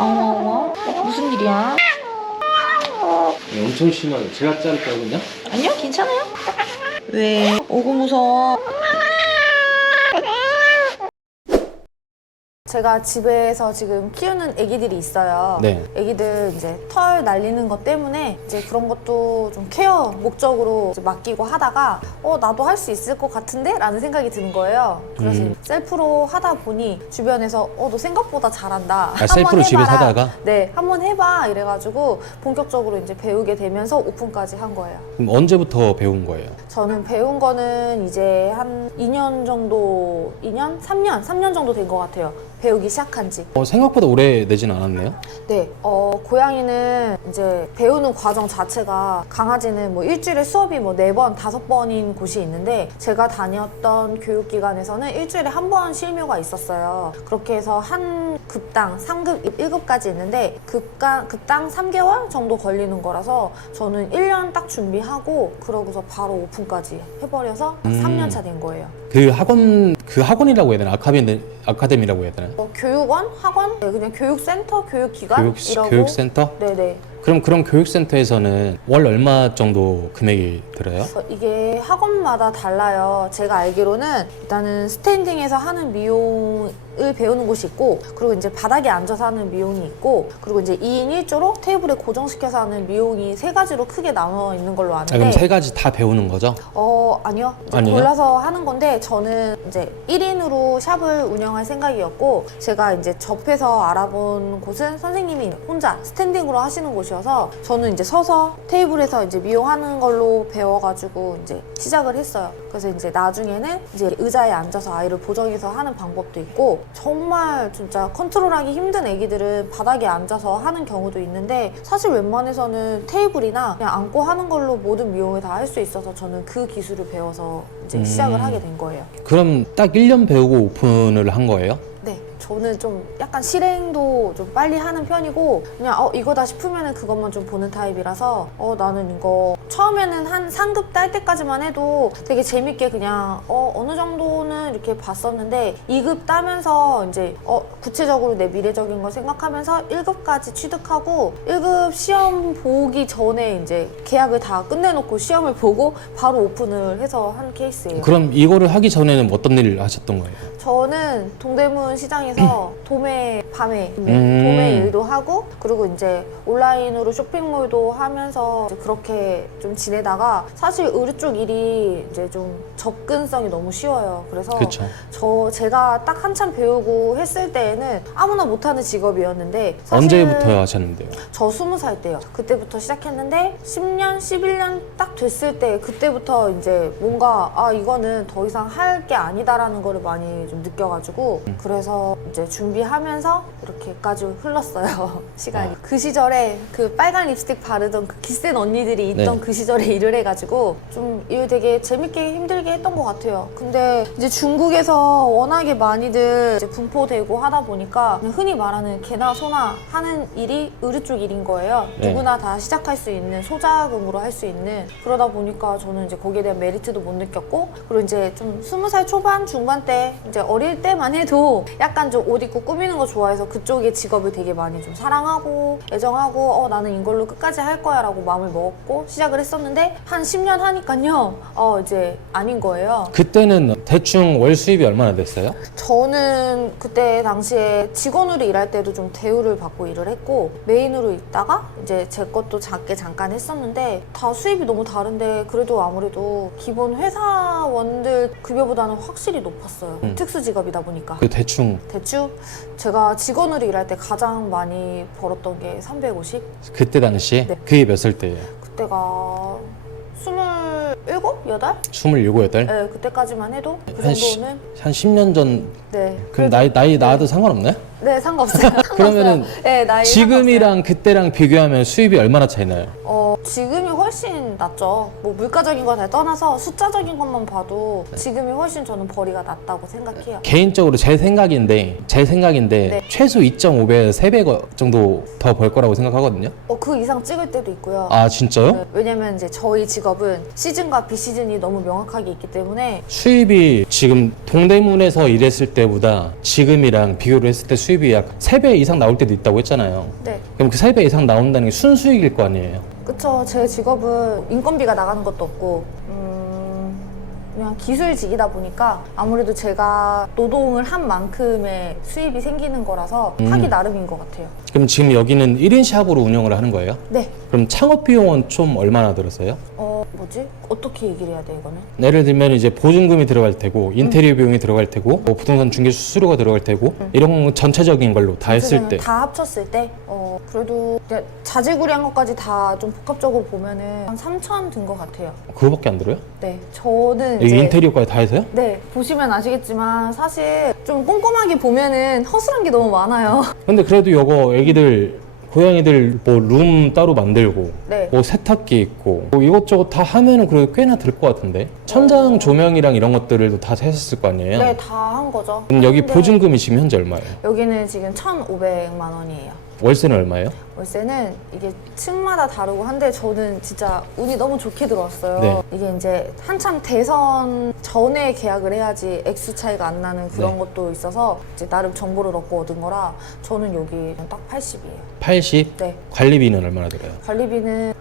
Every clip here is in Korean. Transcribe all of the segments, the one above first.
어머, 무슨 일이야? 엄청 심하네. 제가 자를까요 그냥? 아니요, 괜찮아요. 왜? 오고 무서워. 제가 집에서 지금 키우는 애기들이 있어요. 네. 애기들 이제 털 날리는 것 때문에 이제 그런 것도 좀 케어 목적으로 이제 맡기고 하다가 나도 할 수 있을 것 같은데? 라는 생각이 드는 거예요. 그래서 셀프로 하다 보니 주변에서 너 생각보다 잘한다. 아, 셀프로 집에서 하다가? 네, 한번 해봐 이래가지고 본격적으로 이제 배우게 되면서 오픈까지 한 거예요. 그럼 언제부터 배운 거예요? 저는 배운 거는 이제 한 2년 정도, 2년? 3년 정도 된 것 같아요. 배우기 시작한 지. 생각보다 오래 되진 않았네요. 네, 고양이는 이제 배우는 과정 자체가 강아지는 뭐 일주일에 수업이 뭐 4번, 5번인 곳이 있는데 제가 다녔던 교육기관에서는 일주일에 한 번 실무가 있었어요. 그렇게 해서 한 급당 3급, 1급까지 있는데 급당 3개월 정도 걸리는 거라서 저는 1년 딱 준비하고 그러고서 바로 오픈까지 해버려서 3년 차 된 거예요. 그 학원이라고 해야 되나? 아카데미라고 해야 되나? 교육원? 학원? 네, 그냥 교육센터? 교육기관이라고? 교육센터? 네네. 그럼 그런 교육센터에서는 월 얼마 정도 금액이 들어요? 이게 학원마다 달라요. 제가 알기로는 일단은 스탠딩에서 하는 미용을 배우는 곳이 있고, 그리고 이제 바닥에 앉아서 하는 미용이 있고, 그리고 이제 2인 1조로 테이블에 고정시켜서 하는 미용이 3가지로 크게 나눠 있는 걸로 아는데. 그럼 3가지 다 배우는 거죠? 아니요. 아니에요? 골라서 하는 건데 저는 이제 1인으로 샵을 운영할 생각이었고, 제가 이제 접해서 알아본 곳은 선생님이 혼자 스탠딩으로 하시는 곳이어서 저는 이제 서서 테이블에서 이제 미용하는 걸로 배워가지고 이제 시작을 했어요. 그래서 이제 나중에는 이제 의자에 앉아서 아이를 보정해서 하는 방법도 있고, 정말 진짜 컨트롤하기 힘든 애기들은 바닥에 앉아서 하는 경우도 있는데, 사실 웬만해서는 테이블이나 그냥 앉고 하는 걸로 모든 미용을 다 할 수 있어서 저는 그 기술을 배워서 이제 시작을 하게 된 거예요. 그럼 딱 1년 배우고 오픈을 한 거예요? 네, 저는 좀 약간 실행도 좀 빨리 하는 편이고, 그냥 이거다 싶으면은 그것만 좀 보는 타입이라서 나는 이거 처음에는 한 3급 딸 때까지만 해도 되게 재밌게 그냥 어느 정도는 이렇게 봤었는데, 2급 따면서 이제 구체적으로 내 미래적인 걸 생각하면서 1급까지 취득하고 1급 시험 보기 전에 이제 계약을 다 끝내놓고 시험을 보고 바로 오픈을 해서 한 케이스예요. 그럼 이거를 하기 전에는 어떤 일을 하셨던 거예요? 저는 동대문 시장에서 도매, 밤에 도매 일도 하고, 그리고 이제 온라인으로 쇼핑몰도 하면서 이제 그렇게 좀 지내다가, 사실 의류 쪽 일이 이제 좀 접근성이 너무 쉬워요. 그래서 그쵸. 제가 딱 한참 배우고 했을 때에는 아무나 못하는 직업이었는데, 사실 언제부터 하셨는데요? 저 20살 때요. 그때부터 시작했는데 10년, 11년 딱 됐을 때 그때부터 이제 뭔가 이거는 더 이상 할 게 아니다라는 거를 많이 좀 느껴가지고, 그래서 이제 준비하면서 이렇게까지 흘렀어요. 시간이. 그 시절에 그 빨간 립스틱 바르던 그 기센 언니들이 있던 네. 그 시절에 일을 해가지고 좀 일 되게 재밌게 힘들게 했던 것 같아요. 근데 이제 중국에서 워낙에 많이들 이제 분포되고 하다 보니까 그냥 흔히 말하는 개나 소나 하는 일이 의류 쪽 일인 거예요. 네. 누구나 다 시작할 수 있는, 소자금으로 할 수 있는. 그러다 보니까 저는 이제 거기에 대한 메리트도 못 느꼈고, 그리고 이제 좀 20살 초반 중반 때 이제 어릴 때만 해도 약간 좀 옷 입고 꾸미는 거 좋아해서 그쪽의 직업을 되게 많이 좀 사랑하고 애정하고 나는 이걸로 끝까지 할 거야 라고 마음을 먹었고 시작을 했었는데, 한 10년 하니까요 이제 아닌 거예요. 그때는 대충 월 수입이 얼마나 됐어요? 저는 그때 당시에 직원으로 일할 때도 좀 대우를 받고 일을 했고, 메인으로 있다가 이제 제 것도 작게 잠깐 했었는데, 다 수입이 너무 다른데 그래도 아무래도 기본 회사원들 급여보다는 확실히 높았어요. 특수 직업이다 보니까. 그 대충 제가 직원으로 일할 때 가장 많이 벌었던 게 350? 그때 당시에? 네. 그게 몇 살 때예요? 그때가 27? 8? 27, 8? 네, 그때까지만 해도 그 한 정도는. 한 10년 전. 네. 그럼 나이 나와도 상관없나요? 네, 상관없어요. 그러면은 네, 나이 지금이랑 그때랑 비교하면 수입이 얼마나 차이 나요? 지금이 훨씬 낫죠. 뭐 물가적인 거 다 떠나서 숫자적인 것만 봐도 지금이 훨씬 저는 벌이가 낫다고 생각해요. 개인적으로 제 생각인데 네. 최소 2.5배에서 3배 정도 더 벌 거라고 생각하거든요. 그 이상 찍을 때도 있고요. 아 진짜요? 네, 왜냐면 이제 저희 직업은 시즌과 비시즌이 너무 명확하게 있기 때문에. 수입이 지금 동대문에서 일했을 때보다 지금이랑 비교를 했을 때 수입이 수입이 약 3배 이상 나올 때도 있다고 했잖아요. 네. 그럼 그 3배 이상 나온다는 게 순수익일 거 아니에요? 그쵸. 제 직업은 인건비가 나가는 것도 없고 그냥 기술직이다 보니까 아무래도 제가 노동을 한 만큼의 수입이 생기는 거라서 하기 나름인 것 같아요. 그럼 지금 여기는 1인 샵으로 운영을 하는 거예요? 네. 그럼 창업 비용은 좀 얼마나 들었어요? 뭐지? 어떻게 얘기를 해야 돼 이거는? 예를 들면 이제 보증금이 들어갈 테고 인테리어 비용이 들어갈 테고 뭐 부동산 중개 수수료가 들어갈 테고 이런 전체적인 걸로 다 했을 때 다 합쳤을 때 그래도 그냥 자질구레한 것까지 다 좀 복합적으로 보면은 한 3천 든 것 같아요. 그거밖에 안 들어요? 네. 저는 이 이제 인테리어까지 다 해서요? 네, 보시면 아시겠지만 사실 좀 꼼꼼하게 보면은 허술한 게 너무 많아요. 근데 그래도 이거 애기들 고양이들 뭐 룸 따로 만들고 네. 뭐 세탁기 있고 뭐 이것저것 다 하면은 그래도 꽤나 들 것 같은데 천장 조명이랑 이런 것들을 다 했을 거 아니에요? 네, 다 한 거죠. 그럼 여기 근데 보증금이 지금 현재 얼마예요? 여기는 지금 1,500만 원이에요. 월세는 얼마예요? 월세는 이게 층마다 다르고 한데 저는 진짜 운이 너무 좋게 들어왔어요. 네. 이게 이제 한참 대선 전에 계약을 해야지 액수 차이가 안 나는 그런 네. 것도 있어서 이제 나름 정보를 얻고 얻은 거라 저는 여기 딱 80이에요. 80? 네. 관리비는 얼마나 들어요? 관리비는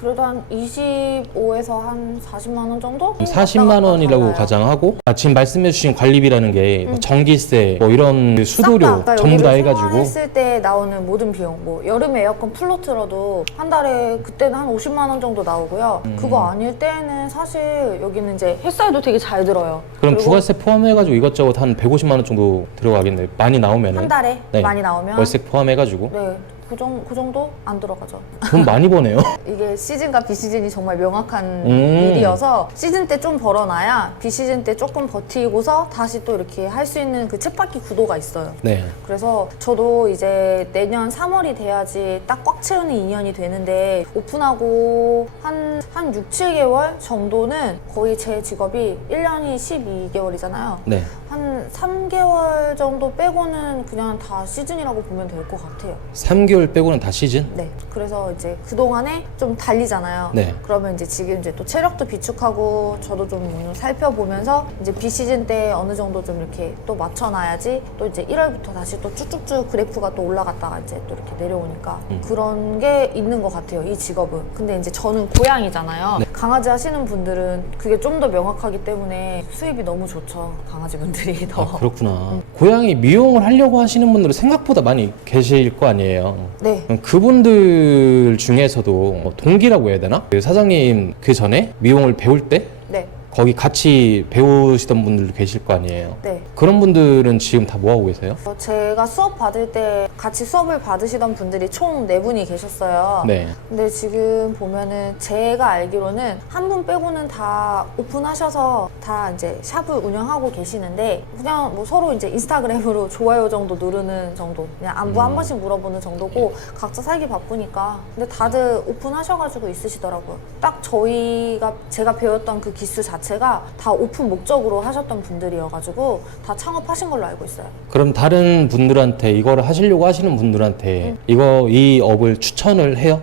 그래도 한 25에서 한 40만 원 정도? 40만 원이라고 달라요. 가정하고 지금 말씀해주신 관리비라는 게 전기세 뭐 이런 수도료 싹 다, 전부 다 여기를 해가지고 했을 때 나오는 모든 비용 뭐 여름에 에어컨 풀로 틀어도 한 달에 그때는 한 50만 원 정도 나오고요. 그거 아닐 때는 사실 여기는 이제 햇살도 되게 잘 들어요. 그럼 그리고 부가세 포함해가지고 이것저것 한 150만 원 정도 들어가겠네요. 많이 나오면은 한 달에 네. 많이 나오면 월세 포함해가지고 네. 그 정도 안 들어가죠. 돈 많이 버네요. 이게 시즌과 비시즌이 정말 명확한 음. 일이어서 시즌 때 좀 벌어놔야 비시즌 때 조금 버티고서 다시 또 이렇게 할 수 있는 그 쳇바퀴 구도가 있어요. 네. 그래서 저도 이제 내년 3월이 돼야지 딱 꽉 채우는 2년이 되는데 오픈하고 한 6, 7개월 정도는 거의 제 직업이 1년이 12개월이잖아요. 네. 한 3개월 정도 빼고는 그냥 다 시즌이라고 보면 될 것 같아요. 3개월 빼고는 다 시즌? 네. 그래서 이제 그동안에 좀 달리잖아요. 네. 그러면 이제 지금 이제 또 체력도 비축하고 저도 좀 살펴보면서 이제 비시즌 때 어느 정도 좀 이렇게 또 맞춰놔야지 또 이제 1월부터 다시 또 쭉쭉쭉 그래프가 또 올라갔다가 이제 또 이렇게 내려오니까 그런 게 있는 것 같아요. 이 직업은. 근데 이제 저는 고양이잖아요. 네. 강아지 하시는 분들은 그게 좀 더 명확하기 때문에 수입이 너무 좋죠. 강아지 분들이 더. 아 그렇구나. 고양이 미용을 하려고 하시는 분들은 생각보다 많이 계실 거 아니에요. 네. 그럼 그분들 중에서도 뭐 동기라고 해야 되나? 그 사장님 그 전에 미용을 배울 때 네. 거기 같이 배우시던 분들도 계실 거 아니에요. 네. 그런 분들은 지금 다 뭐 하고 계세요? 제가 수업 받을 때 같이 수업을 받으시던 분들이 총 4분이 계셨어요. 네. 근데 지금 보면은 제가 알기로는 한 분 빼고는 다 오픈하셔서 다 이제 샵을 운영하고 계시는데 그냥 뭐 서로 이제 인스타그램으로 좋아요 정도 누르는 정도 그냥 안부 한 번씩 물어보는 정도고 각자 살기 바쁘니까 근데 다들 오픈하셔가지고 있으시더라고요. 딱 제가 배웠던 그 기술 자체가 다 오픈 목적으로 하셨던 분들이어가지고 다 창업하신 걸로 알고 있어요. 그럼 다른 분들한테 이거를 하시려고 하시는 분들한테 이 업을 추천을 해요?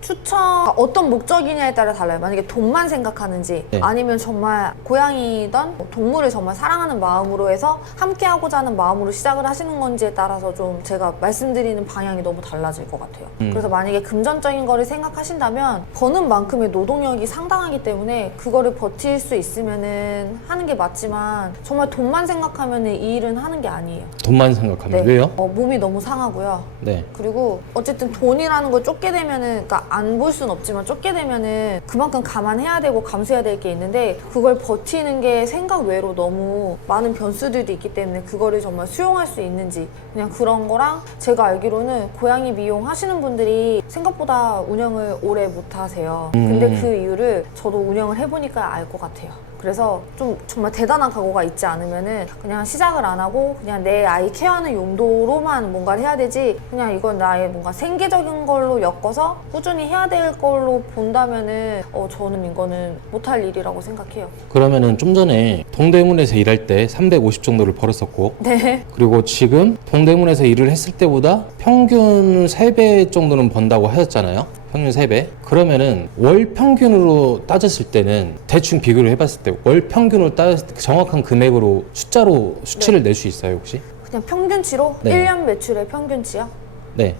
추천 어떤 목적이냐에 따라 달라요. 만약에 돈만 생각하는지 네. 아니면 정말 고양이든 동물을 정말 사랑하는 마음으로 해서 함께 하고자 하는 마음으로 시작을 하시는 건지에 따라서 좀 제가 말씀드리는 방향이 너무 달라질 것 같아요. 그래서 만약에 금전적인 거를 생각하신다면 버는 만큼의 노동력이 상당하기 때문에 그거를 버틸 수 있으면은 하는 게 맞지만 정말 돈만 생각하면은 이 일은 하는 게 아니에요. 돈만 생각하면 왜요? 몸이 너무 상하고요. 네. 그리고 어쨌든 돈이라는 걸 쫓게 되면은 그러니까 안 볼 수는 없지만 쫓게 되면은 그만큼 감안해야 되고 감수해야 될 게 있는데 그걸 버티는 게 생각 외로 너무 많은 변수들도 있기 때문에 그거를 정말 수용할 수 있는지 그냥 그런 거랑 제가 알기로는 고양이 미용 하시는 분들이 생각보다 운영을 오래 못 하세요. 근데 그 이유를 저도 운영을 해보니까 알 것 같아요. 그래서 좀 정말 대단한 각오가 있지 않으면은 그냥 시작을 안 하고 그냥 내 아이 케어하는 용도로만 뭔가를 해야 되지 그냥 이건 나의 뭔가 생계적인 걸로 엮어서 꾸준히 해야 될 걸로 본다면은 저는 이거는 못할 일이라고 생각해요. 그러면은 좀 전에 동대문에서 일할 때 350 정도를 벌었었고 네. 그리고 지금 동대문에서 일을 했을 때보다 평균 3배 정도는 번다고 하셨잖아요. 평균 3배. 그러면은 월 평균으로 따졌을 때는 대충 비교를 해봤을 때 월 평균으로 따졌을 때 정확한 금액으로 숫자로 수치를 낼 수 있어요 혹시? 그냥 평균치로 네. 1년 매출의 평균치요? 네.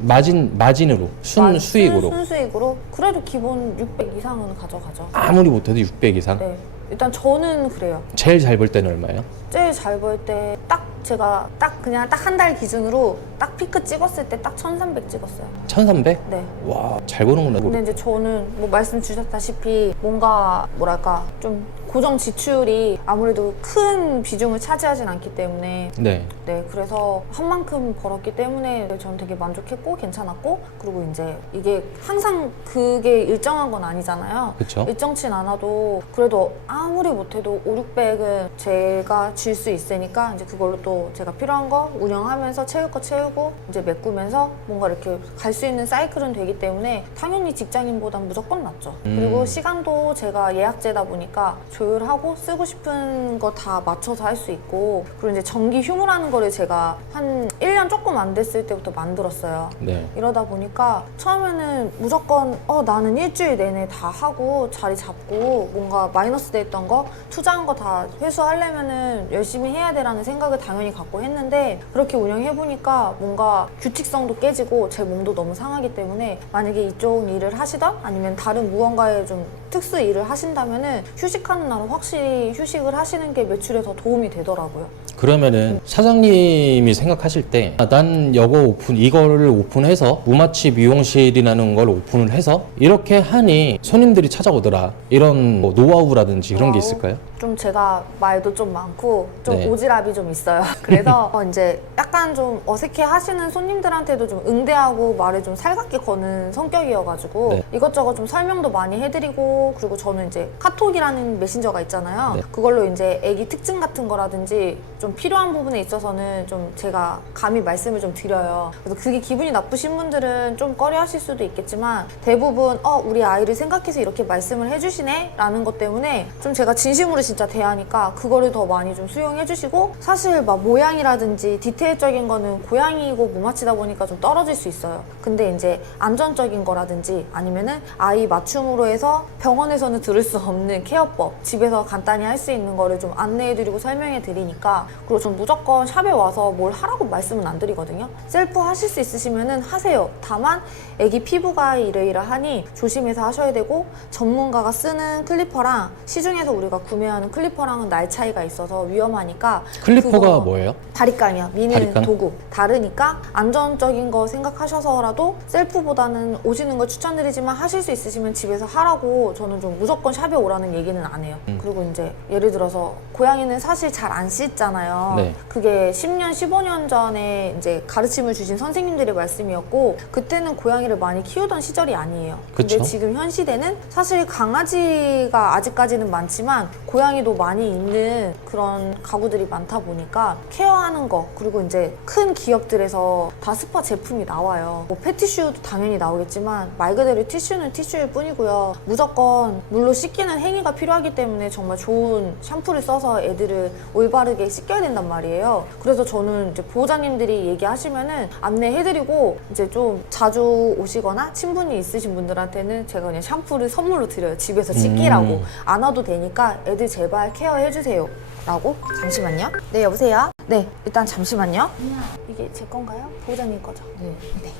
마진으로 수익으로 순수익으로 그래도 기본 600 이상은 가져가죠. 아무리 못해도 600 이상. 네. 일단 저는 그래요. 제일 잘 벌 때는 얼마예요? 제일 잘 벌 때 제가 그냥 딱 한 달 기준으로 딱 피크 찍었을 때 딱 1300 찍었어요. 1300? 네. 와, 잘 버는구나. 근데 이제 저는 뭐 말씀 주셨다시피 뭔가 뭐랄까 좀 고정 지출이 아무래도 큰 비중을 차지하진 않기 때문에 네. 네, 그래서 한 만큼 벌었기 때문에 저는 되게 만족했고 괜찮았고, 그리고 이제 이게 항상 그게 일정한 건 아니잖아요. 그쵸. 일정치는 않아도 그래도 아무리 못해도 5, 600은 제가 줄 수 있으니까 이제 그걸로 또 제가 필요한 거 운영하면서 채울 거 채우고 이제 메꾸면서 뭔가 이렇게 갈 수 있는 사이클은 되기 때문에 당연히 직장인보단 무조건 낫죠. 그리고 시간도 제가 예약제다 보니까 조율하고 쓰고 싶은 거 다 맞춰서 할 수 있고, 그리고 이제 정기 휴무라는 거를 제가 한 1년 조금 안 됐을 때부터 만들었어요. 네. 이러다 보니까 처음에는 무조건 나는 일주일 내내 다 하고 자리 잡고 뭔가 마이너스 됐던 거 투자한 거 다 회수하려면은 열심히 해야 돼라는 생각을 당연히 갖고 했는데, 그렇게 운영해보니까 뭔가 규칙성도 깨지고 제 몸도 너무 상하기 때문에 만약에 이쪽 일을 하시던 아니면 다른 무언가에 좀 특수 일을 하신다면은 휴식하는 날은 확실히 휴식을 하시는 게 매출에 더 도움이 되더라고요. 그러면은 사장님이 생각하실 때 난 이거를 오픈해서 무마치 미용실이라는 걸 오픈을 해서 이렇게 하니 손님들이 찾아오더라, 이런 뭐 노하우라든지 이런 게 있을까요? 좀 제가 말도 좀 많고 좀 네. 오지랖이 좀 있어요. 그래서 이제 약간 좀 어색해 하시는 손님들한테도 좀 응대하고 말을 좀 살갑게 거는 성격이어가지고 네. 이것저것 좀 설명도 많이 해드리고, 그리고 저는 이제 카톡이라는 메신저가 있잖아요. 네. 그걸로 이제 애기 특징 같은 거라든지 좀 필요한 부분에 있어서는 좀 제가 감히 말씀을 좀 드려요. 그래서 그게 기분이 나쁘신 분들은 좀 꺼려 하실 수도 있겠지만 대부분 우리 아이를 생각해서 이렇게 말씀을 해주시네 라는 것 때문에 좀 제가 진심으로 진짜 대하니까 그거를 더 많이 좀 수용해 주시고, 사실 막 모양이라든지 디테일적인 거는 고양이고 무마치다 보니까 좀 떨어질 수 있어요. 근데 이제 안전적인 거라든지 아니면은 아이 맞춤으로 해서 병원에서는 들을 수 없는 케어법, 집에서 간단히 할 수 있는 거를 좀 안내해 드리고 설명해 드리니까, 그리고 전 무조건 샵에 와서 뭘 하라고 말씀은 안 드리거든요. 셀프 하실 수 있으시면은 하세요. 다만 애기 피부가 이러이러하니 조심해서 하셔야 되고, 전문가가 쓰는 클리퍼랑 시중에서 우리가 구매하는 클리퍼랑은 날 차이가 있어서 위험하니까. 클리퍼가 뭐예요? 바리깡이요. 미는 바리깡? 도구. 다르니까 안전적인 거 생각하셔서라도 셀프보다는 오시는 걸 추천드리지만 하실 수 있으시면 집에서 하라고, 저는 좀 무조건 샵에 오라는 얘기는 안 해요. 그리고 이제 예를 들어서 고양이는 사실 잘 안 씻잖아요. 네. 그게 10년, 15년 전에 이제 가르침을 주신 선생님들의 말씀이었고, 그때는 고양이를 많이 키우던 시절이 아니에요. 근데 그쵸? 지금 현 시대는 사실 강아지가 아직까지는 많지만 고양이도 많이 있는 그런 가구들이 많다 보니까 케어하는 거, 그리고 이제 큰 기업들에서 다 스파 제품이 나와요. 뭐 패티슈도 당연히 나오겠지만 말 그대로 티슈는 티슈일 뿐이고요. 무조건 물로 씻기는 행위가 필요하기 때문에 정말 좋은 샴푸를 써서 애들을 올바르게 씻겨야 된단 말이에요. 그래서 저는 이제 보호자님들이 얘기하시면은 안내해드리고, 이제 좀 자주 오시거나 친분이 있으신 분들한테는 제가 그냥 샴푸를 선물로 드려요. 집에서 씻기라고. 안 와도 되니까 애들 제발 케어해주세요 라고. 잠시만요. 네, 여보세요? 네, 일단 잠시만요. 이게 제 건가요? 보호자님 거죠? 네.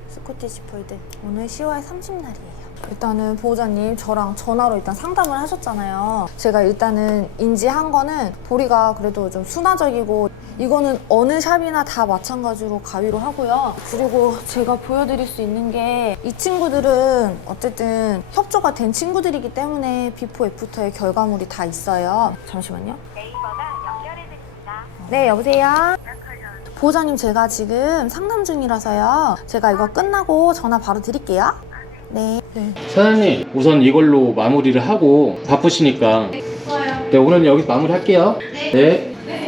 스코티시 폴드 오늘 10월 30날이에요. 일단은 보호자님 저랑 전화로 일단 상담을 하셨잖아요. 제가 일단은 인지한 거는 보리가 그래도 좀 순화적이고, 이거는 어느 샵이나 다 마찬가지로 가위로 하고요. 그리고 제가 보여드릴 수 있는 게, 이 친구들은 어쨌든 협조가 된 친구들이기 때문에 비포 애프터의 결과물이 다 있어요. 잠시만요. 네이버가 연결해드립니다. 네, 여보세요? 보호자님 제가 지금 상담 중이라서요. 제가 이거 끝나고 전화 바로 드릴게요. 네. 사장님, 우선 이걸로 마무리를 하고 바쁘시니까 네, 오늘 여기서 마무리할게요. 네.